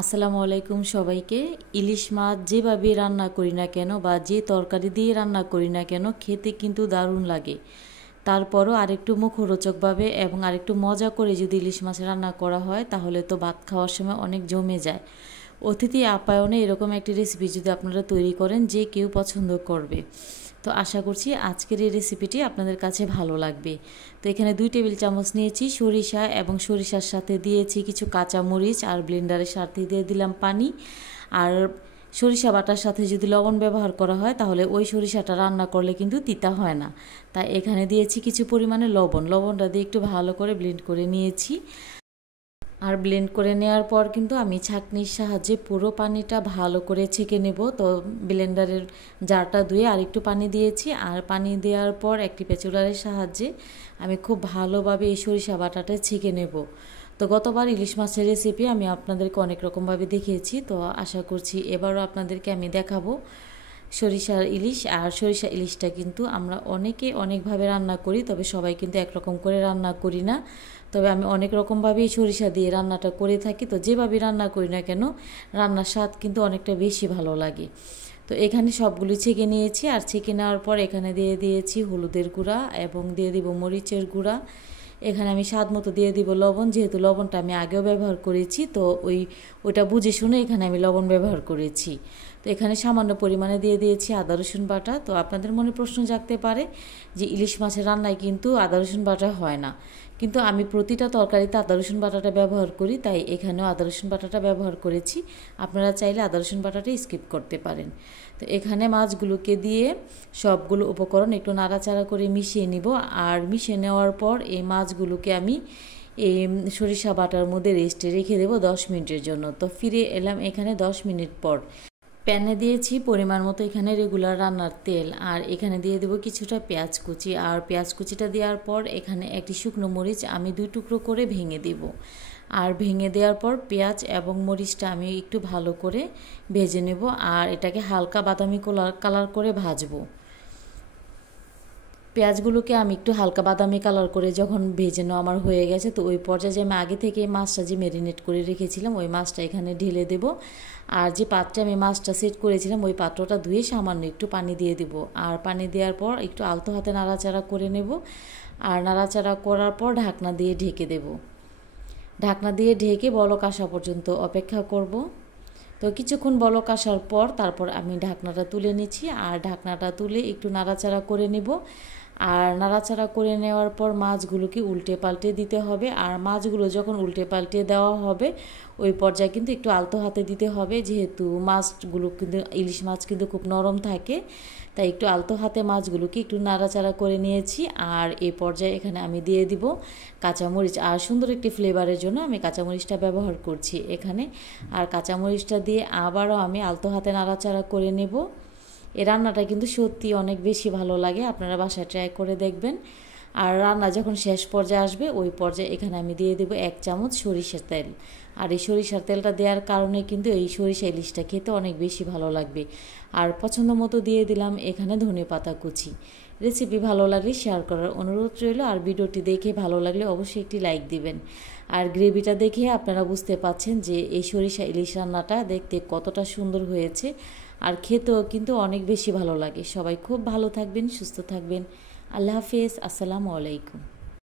আসসালামু আলাইকুম সবাইকে। ইলিশ মাছ যেভাবে রান্না করি না কেন বা যে তরকারি দিয়ে রান্না করি না কেন খেতে কিন্তু দারুণ লাগে। তারপরও আরেকটু মুখরোচকভাবে এবং আরেকটু মজা করে যদি ইলিশ মাছ রান্না করা হয় তাহলে তো ভাত খাওয়ার সময় অনেক জমে যায়। অতিথি আপ্যায়নে এরকম একটি রেসিপি যদি আপনারা তৈরি করেন যে কেউ পছন্দ করবে। তো আশা করছি আজকের এই রেসিপিটি আপনাদের কাছে ভালো লাগবে। তো এখানে 2 টেবিল চামচ নিয়েছি সরিষা এবং সরিষার সাথে দিয়েছি কিছু কাঁচা মরিচ আর ব্লেন্ডারের সাথে দিয়ে দিলাম পানি। আর সরিষা বাটার সাথে যদি লবণ ব্যবহার করা হয় তাহলে ওই সরিষাটা রান্না করলে কিন্তু তিতা হয় না। তাই এখানে দিয়েছি কিছু পরিমাণে লবণটা দিয়ে একটু ভালো করে ব্লেন্ড করে নিয়েছি। আর ব্লেন্ড করে নেওয়ার পর কিন্তু আমি ছাঁকনির সাহায্যে পুরো পানিটা ভালো করে ছেঁকে নেব। তো ব্লেন্ডারের জারটা ধুয়ে আর একটু পানি দিয়েছি, আর পানি দেওয়ার পর একটি পেচুলারের সাহায্যে আমি খুব ভালোভাবে এই সরিষা বাটাটা ছেঁকে নেব। তো গতবার ইলিশ মাছের রেসিপি আমি আপনাদেরকে অনেক রকমভাবে দেখিয়েছি, তো আশা করছি এবারও আপনাদেরকে আমি দেখাবো সরিষার ইলিশ। আর সরিষা ইলিশটা কিন্তু আমরা অনেকভাবে রান্না করি, তবে সবাই কিন্তু একরকম করে রান্না করি না। তবে আমি অনেক রকমভাবেই সরিষা দিয়ে রান্নাটা করে থাকি। তো যেভাবে রান্না করি না কেন রান্নার স্বাদ কিন্তু অনেকটা বেশি ভালো লাগে। তো এখানে সবগুলি ছেঁকে নিয়েছি, আর ছেঁকে নেওয়ার পর এখানে দিয়ে দিয়েছি হলুদের গুঁড়া এবং দিয়ে দিব মরিচের গুঁড়া। এখানে আমি স্বাদ মতো দিয়ে দিব লবণ, যেহেতু লবণটা আমি আগেও ব্যবহার করেছি তো ওইটা বুঝে শুনে এখানে আমি লবণ ব্যবহার করেছি। তো এখানে সামান্য পরিমাণে দিয়ে দিয়েছি আদা রসুন বাটা। তো আপনাদের মনে প্রশ্ন জাগতে পারে যে ইলিশ মাছের রান্নায় কিন্তু আদা রসুন বাটা হয় না, কিন্তু আমি প্রতিটা তরকারিতে আদা রসুন বাটাটা ব্যবহার করি, তাই এখানেও আদা রসুন বাটাটা ব্যবহার করেছি। আপনারা চাইলে আদা রসুন বাটাটা স্কিপ করতে পারেন। তো এখানে মাছগুলোকে দিয়ে সবগুলো উপকরণ একটু নাড়াচাড়া করে মিশিয়ে নিব। আর মিশিয়ে নেওয়ার পর এই মাছগুলোকে আমি এই সরিষা বাটার মধ্যে রেস্টে রেখে দেবো 10 মিনিটের জন্য। তো ফিরে এলাম এখানে 10 মিনিট পর। প্যানে দিয়েছি পরিমাণ মতো এখানে রেগুলার রান্নার তেল, আর এখানে দিয়ে দেবো কিছুটা পেঁয়াজ কুচি। আর পেঁয়াজ কুচিটা দেওয়ার পর এখানে একটি শুকনো মরিচ আমি 2 টুকরো করে ভেঙে দেব। আর ভেঙে দেওয়ার পর পেঁয়াজ এবং মরিচটা আমি একটু ভালো করে ভেজে নেব, আর এটাকে হালকা বাদামি কালার করে ভাজবো। পেঁয়াজগুলোকে আমি একটু হালকা বাদামি কালার করে যখন ভেজে নেওয়া আমার হয়ে গেছে, তো ওই পর্যায়ে আমি আগে থেকে মাছটা যে ম্যারিনেট করে রেখেছিলাম ওই মাছটা এখানে ঢেলে দেব। আর যে পাত্রে আমি মাছটা সেট করেছিলাম ওই পাত্রটা ধুয়ে সামান্য একটু পানি দিয়ে দেব। আর পানি দেওয়ার পর একটু আলতো হাতে নাড়াচাড়া করে নেব। আর নাড়াচাড়া করার পর ঢাকনা দিয়ে ঢেকে দেব। ঢাকনা দিয়ে ঢেকে বলক আসা পর্যন্ত অপেক্ষা করব। তো কিছুক্ষণ বলক আসার পর তারপর আমি ঢাকনাটা তুলে নিচ্ছি, আর ঢাকনাটা তুলে একটু নাড়াচাড়া করে নেব। আর নাড়াচাড়া করে নেওয়ার পর মাছগুলোকে উল্টে পাল্টে দিতে হবে। আর মাছগুলো যখন উল্টে পাল্টে দেওয়া হবে ওই পর্যায়ে কিন্তু একটু আলতো হাতে দিতে হবে, যেহেতু মাছগুলো কিন্তু ইলিশ মাছ কিন্তু খুব নরম থাকে, তাই একটু আলতো হাতে মাছগুলোকে একটু নাড়াচাড়া করে নিয়েছি। আর এই পর্যায়ে এখানে আমি দিয়ে দিব কাঁচামরিচ, আর সুন্দর একটি ফ্লেভারের জন্য আমি কাঁচামরিচটা ব্যবহার করছি এখানে। আর কাঁচামরিচটা দিয়ে আবারও আমি আলতো হাতে নাড়াচাড়া করে নেব। এই রান্নাটা কিন্তু সত্যি অনেক বেশি ভালো লাগে, আপনারা বাসায় ট্রাই করে দেখবেন। আর রান্না যখন শেষ পর্যায়ে আসবে ওই পর্যায়ে এখানে আমি দিয়ে দেবো 1 চামচ সরিষার তেল। আর এই সরিষার তেলটা দেওয়ার কারণে কিন্তু এই সরিষা ইলিশটা খেতে অনেক বেশি ভালো লাগবে। আর পছন্দ মতো দিয়ে দিলাম এখানে ধনেপাতা কুচি। রেসিপি ভালো লাগলে শেয়ার করার অনুরোধ রইল। আর ভিডিওটি দেখে ভালো লাগলে অবশ্যই একটি লাইক দিবেন। আর গ্রেভিটা দেখে আপনারা বুঝতে পাচ্ছেন যে এই সরিষা ইলিশ রান্নাটা দেখতে কতটা সুন্দর হয়েছে, আর খেতেও কিন্তু অনেক বেশি ভালো লাগে। সবাই খুব ভালো থাকবেন, সুস্থ থাকবেন। আল্লাহ হাফেজ, আসসালামু আলাইকুম।